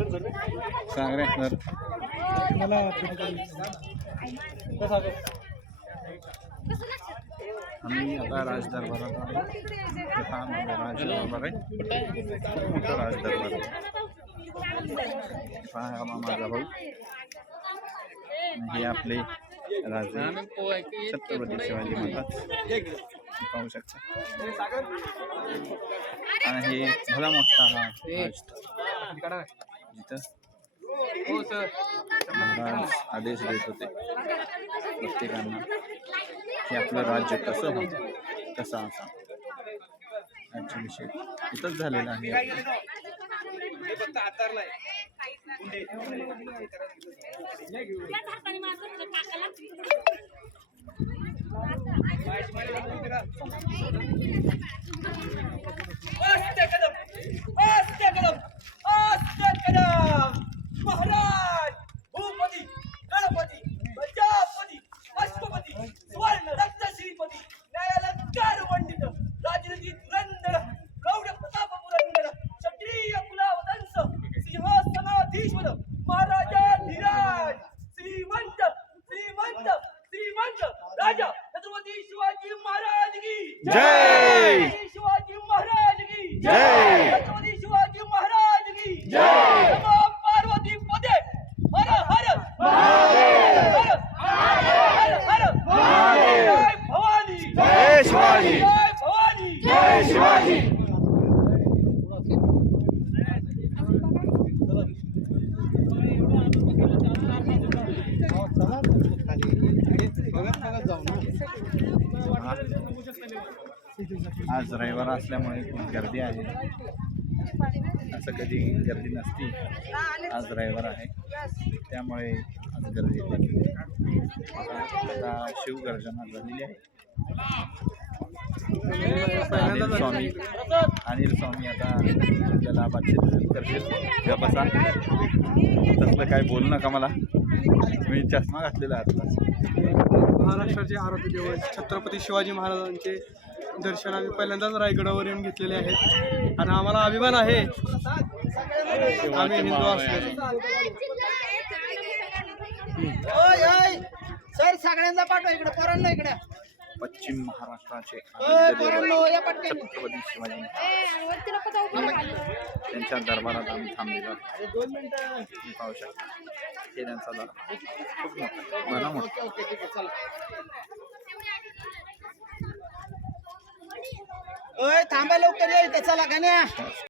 सांग रे सर आम्ही आता राजदरबारात आलो. राजदरबार आहे, मोठा राजदरबार आहे. माझा भाऊ हे आपले राजे छत्रपती शिवाजी महाराज पाहू शकता. आणि हे भला मोठा हा जिथं महाराज आदेश देत होते प्रत्येकांना की आपलं राज्य कसं होतं कसं असा राज्याभिषेक इथंच झालेला आहे. महाराज भूपती गणपती प्रजापती अष्टपती स्वर्ण रक्त श्रीपती न्यायालंकार मंडित राजनीती धुरंधर प्रौढ प्रताप पुरंदर क्षत्रिय कुलावतंस सिंहासनाधीश्वर महाराजा धीराज श्रीमंत श्रीमंत श्रीमंत राजा छत्रपती शिवाजी महाराज की जय. शिवाजी महाराज की जय. छत्रपती शिवाजी महाराज की जय. पार्वती पदे हर हर महादेव. हर हर हर महादेव. जय भवानी जय शिवाजी. जय भवानी जय शिवाजी. आज रविवार असल्यामुळे खूप गर्दी आहे. असं कधी गर्दी नसती. आज रविवार आहे त्यामुळे आज गर्दी देखील. आता शिवगर्जना झालेली आहे. अनिल स्वामी आता आपल्याला बातचीत करतील. बसा तसलं काय बोलू नका मला, मी चष्मा घातलेला आहे. महाराष्ट्राचे आराध्य देव छत्रपती शिवाजी महाराजांचे दर्शन आम्ही पहिल्यांदाच रायगडावर येऊन घेतलेले आहेत आणि आम्हाला अभिमान आहे आम्ही हिंदू असल्याचा. सर सगळ्यांना पाठवा इकडे पोरांना इकडे. पश्चिम महाराष्ट्राचे छत्रपती शिवाजी त्यांच्या दरबारात आम्ही थांबलेलो पाहू शकता. हे त्यांचा दरबार खूप मोठा थांबा लवकर या इथे चला गाण्या.